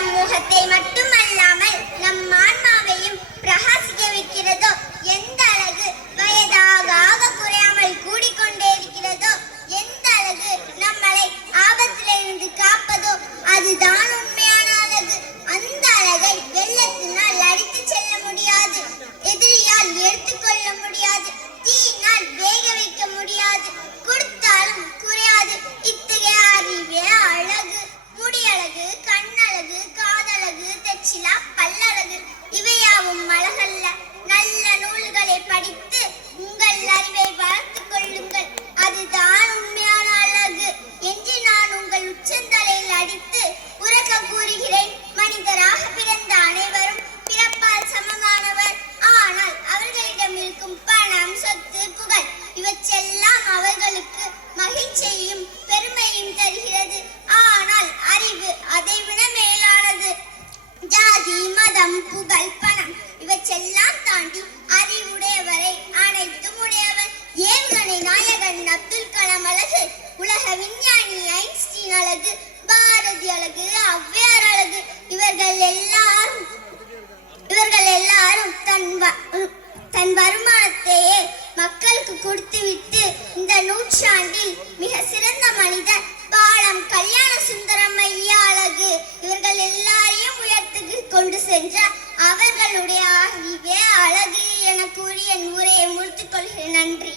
நம் முகத்தை மட்டுமல்லாமல் நம் ஆன்மாவையும் பிரகாசிக்க வைக்கிறதோ, எந்த அழகு வயதாக ஆக குறையாமல் கூடிக்கொண்டே இருக்கிறதோ, எந்த அழகு நம்மளை ஆபத்திலிருந்து காப்பதோ அதுதான் உண்மையான அழகு. அந்த அழகை வெள்ளத்தினால் அடித்து செல்ல முடியாது, எதிரியால் எடுத்துக்கொள்ள முடியாது, தீயினால் வேக வைக்க முடியாது, கொடுத்தாலும் குறையாது. இத்தகைய அறிவே அழகு. முடியழகு, கண்ணழகு, காதழகு, தெச்சிலா பல்லழகு இவையாவும் அழகல்ல. நல்ல நூல்களை படித்து உங்கள் அறிவை வளர்த்துக் கொள்ளுங்கள், அதுதான் உண்மையான அழகு என்று நான் உங்கள் உச்சந்தலையில் அடித்து உறக்க கூறுகிறேன். மனிதராக பிறந்த அனைவரும் பிறப்பால் சமமானவர். ஆனால் அவர்களிடம் இருக்கும் பணம், சொத்து, புகழ் இவற்றெல்லாம் அவர்களுக்கு மகிழ்ச்சியையும் பெருமையும் தருகிறது. ஆனால் அறிவு அதைவிட மேலானது. ஜாதி, மதம், புகழ், பணம் இவற்றெல்லாம் தாண்டி அறிவுடையவரை அனைத்தும் உடையவர். ஏவுகணை நாயகன் அப்துல் கலாம் அழகு, உலக விஞ்ஞானி ஐன்ஸ்டீன் அழகு, பாரதி அழகு, ஔவையார் அழகு இவர்கள் எல்லாரும் தன் வருமானத்தையே மக்களுக்கு கொடுத்துவிட்டு இந்த நூற்றாண்டில் மிக சிறந்த மனிதர் பாலம் கல்யாண சுந்தரம் ஐயா அழகு. இவர்கள் எல்லாரையும் உயர்த்துக்கு கொண்டு சென்ற அவர்களுடைய அறிவே அழகு என கூறி என் உரையை முடித்துக் கொள்கிறேன். நன்றி.